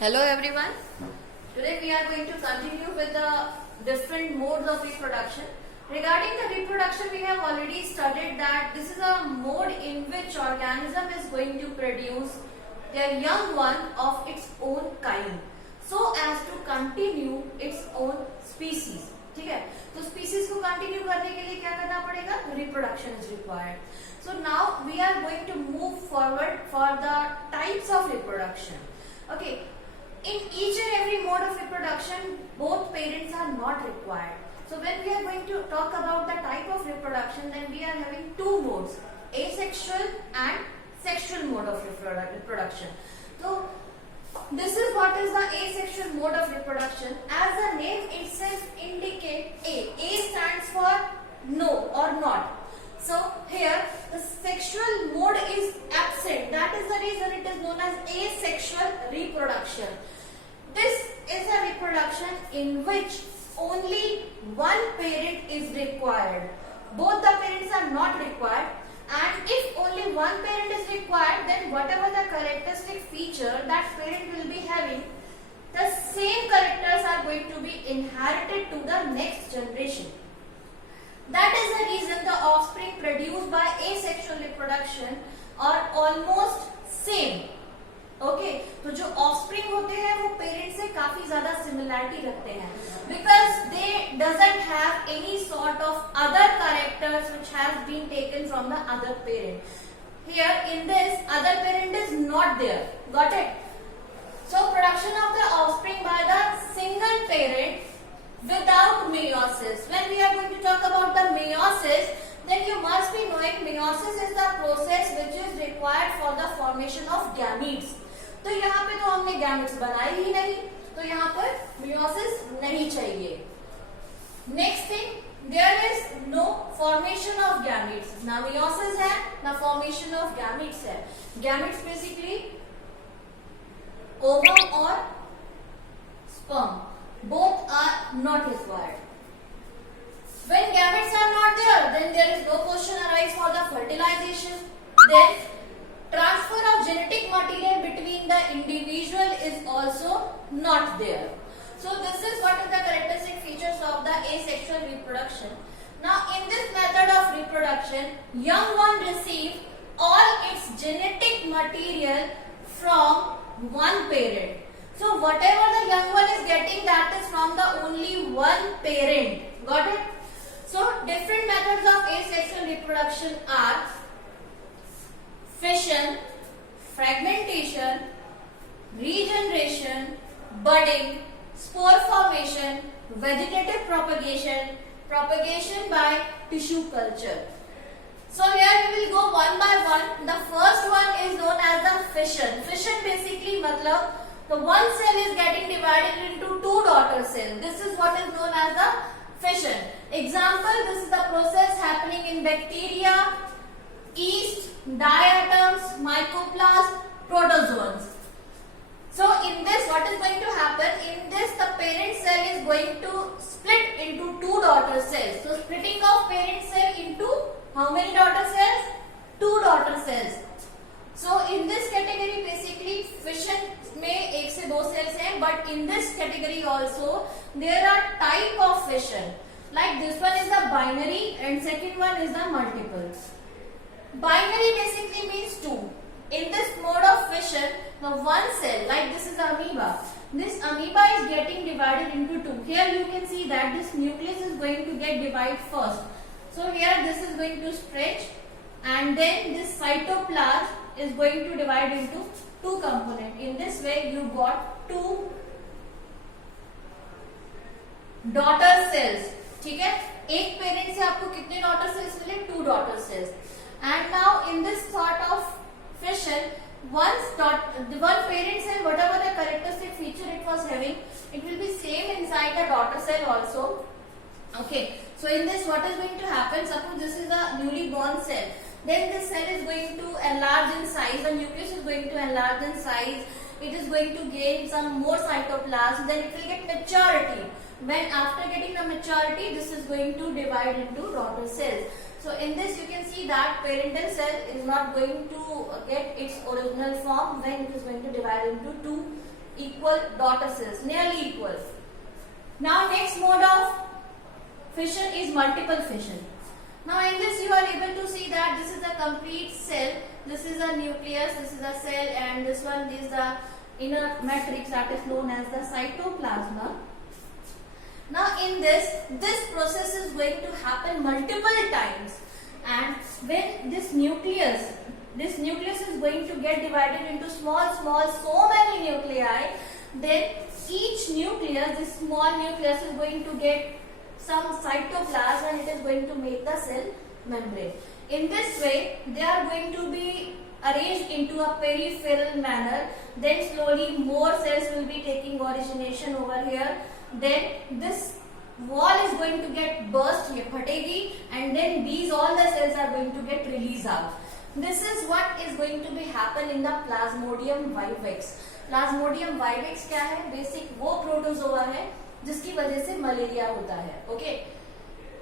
Hello everyone. Today we are going to continue with the different modes of reproduction. Regarding the reproduction, we have already studied that this is a mode in which organism is going to produce their young one of its own kind so as to continue its own species. ठीक है, तो species को continue करने के लिए क्या करना पड़ेगा? Reproduction is required. So now we are going to move forward for the types of reproduction. Okay. In each and every mode of reproduction, both parents are not required. So when we are going to talk about the type of reproduction, then we are having two modes, asexual and sexual mode of reproduction. So this is what is the asexual mode of reproduction. As the name itself indicates, A stands for no or not. So here the sexual mode is absent. That is the reason it is known as asexual reproduction. This is a reproduction in which only one parent is required. Both the parents are not required, and if only one parent is required, then whatever the characteristic feature that parent will be having, the same characters are going to be inherited to the next generation. That is the reason the offspring produced by asexual reproduction are almost same. Okay तो जो offspring होते हैं वो parent से काफी ज्यादा similarity रखते हैं because they doesn't have any sort of other characters which have been taken from the other parent here in this other parent is not there got it so production of the offspring by the single parent without meiosis. When we are going to talk about the meiosis, then you must be knowing meiosis is the process which is required for the formation of gametes. तो यहाँ पे तो हमने gametes बनाए ही नहीं, तो यहाँ पर meiosis नहीं चाहिए. Next thing, there is no formation of gametes. ना meiosis है ना फॉर्मेशन ऑफ गैमेट्स है. गैमेट्स बेसिकली ओवम और sperm, both are not required. When gametes are not there, then there is no question arise for the fertilization. Then transfer of genetic material between the individual is also not there. So this is what is the characteristic features of the asexual reproduction. Now in this method of reproduction, young one receive all its genetic material from one parent. So whatever the young one is getting, that is from the only one parent. Got it? So different methods of asexual reproduction are fission, fragmentation, regeneration, budding, spore formation, vegetative propagation, propagation by tissue culture. So here we will go one by one. The first one is known as the fission. Fission basically matlab the one cell is getting divided into two daughter cells. This is what is known as the fission. Example, this is the process happening in bacteria, yeast, diatoms, mycoplasm, protozoans. So in this what is going to happen? In this the parent cell is going to split into two daughter cells. So splitting of parent cell into how many daughter cells? Two daughter cells. So in this category basically fission में एक से दो sales हैं, but in this category also there are type of fission. Like this one is the binary and second one is the multiple. Binary basically means two. In this mode of fission, the one cell, like this is amoeba. This amoeba is getting divided into two. Here you can see that this nucleus is going to get divided first. So here this is going to stretch, and then this cytoplasm is going to divide into two components. In this way you got two daughter cells. ठीक है, एक parent से आपको कितने daughter cells मिले? Two daughter cells. And now in this sort of fission, one parent cell, whatever the characteristic feature it was having, it will be same inside the daughter cell also. Okay, so in this what is going to happen? Suppose this is a newly born cell. Then this cell is going to enlarge in size. The nucleus is going to enlarge in size. It is going to gain some more cytoplasm. Then it will get maturity. When after getting the maturity, this is going to divide into daughter cells. So in this you can see that parental cell is not going to get its original form when it is going to divide into two equal daughter cells, nearly equal. Now next mode of fission is multiple fission. Now in this you are able to see that this is a complete cell, this is a nucleus, this is a cell, and this one is the inner matrix that is known as the cytoplasma. Now in this process is going to happen multiple times, and when this nucleus is going to get divided into small so many nuclei, then each nucleus, this small nucleus is going to get some cytoplasm and it is going to make the cell membrane. In this way they are going to be arranged into a peripheral manner, then slowly more cells will be taking origination over here, then this wall is going to get burst, ye phategi, and then these all the cells are going to get released out. This is what is going to be happen in the Plasmodium vivax. Plasmodium vivax क्या है? Basic वो protozoa है जिसकी वजह से malaria होता है. Okay,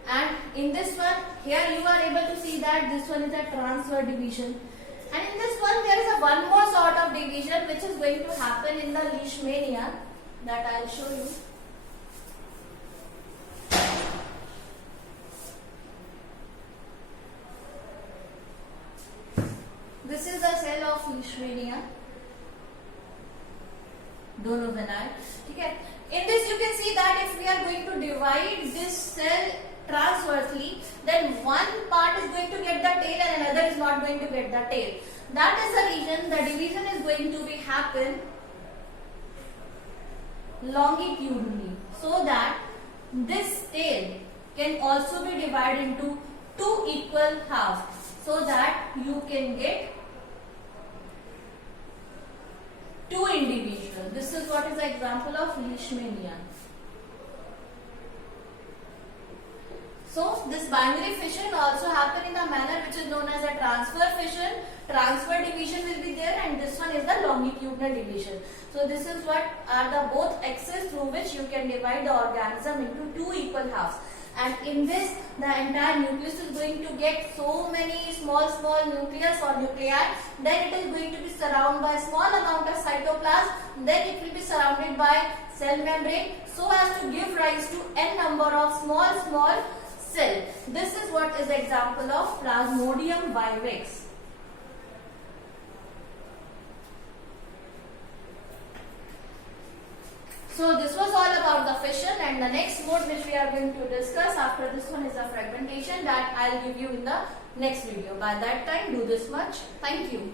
and in this one here you are able to see that this one is a transfer division, and in this one there is a one more sort of division which is going to happen in the Leishmania that I will show you. This is the cell of Leishmania, Donovan. Okay. In this you can see that if we are going to divide this cell transversely, then one part is going to get the tail and another is not going to get the tail. That is the reason the division is going to be happen longitudinally, so that this tail can also be divided into two equal halves, so that you can get two individuals. This is what is the example of Leishmania. So this binary fission also happen in a manner which is known as a transfer fission. Transfer division will be there, and this one is the longitudinal division. So this is what are the both axes through which you can divide the organism into two equal halves. And in this, the entire nucleus is going to get so many small nucleus or nuclei. Then it is going to be surrounded by a small amount of cytoplasm. Then it will be surrounded by cell membrane, so as to give rise to n number of small cell. This is what is example of Plasmodium vivax. So this was all about the fission, and the next mode which we are going to discuss after this one is the fragmentation, that I will give you in the next video. By that time, do this much. Thank you.